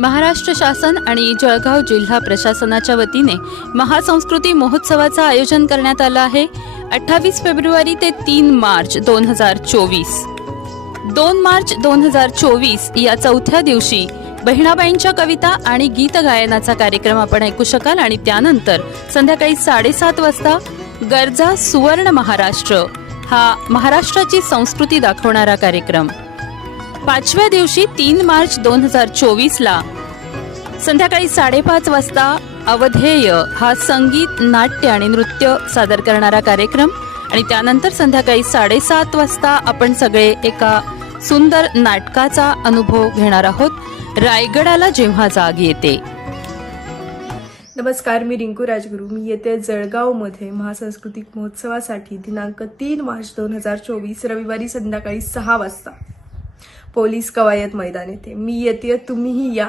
महाराष्ट्र शासन आणि जळगाव जिल्हा प्रशासनाच्या वतीने महासंस्कृती महोत्सवाचं आयोजन करण्यात आलं आहे. 28 फेब्रुवारी ते 3 मार्च 2024. 2 मार्च 2024 या चौथ्या दिवशी बहिणाबाईंच्या कविता आणि गीत गायनाचा कार्यक्रम आपण ऐकू शकाल आणि त्यानंतर संध्याकाळी 7:30 वाजता गरजा सुवर्ण महाराष्ट्र हा महाराष्ट्राची संस्कृती दाखवणारा कार्यक्रम. 5व्या दिवशी 3 मार्च 2024 ला संध्याकाळी 5:30 वाजता अवधेय हा संगीत, नाट्य आणि नृत्य सादर करणारा कार्यक्रम आणि त्यानंतर संध्याकाळी 7:30 वाजता आपण सगळे एका सुंदर नाटकाचा अनुभव घेणार आहोत. रायगडाला जेव्हा जाग येते. नमस्कार, मी रिंकू राजगुरू. मी येते जळगावमध्ये महासांस्कृतिक महोत्सवासाठी दिनांक 3 मार्च 2024 रविवारी संध्याकाळी 6 वाजता पोलीस कवायत मैदान येथे. मी येते, तुम्हीही या.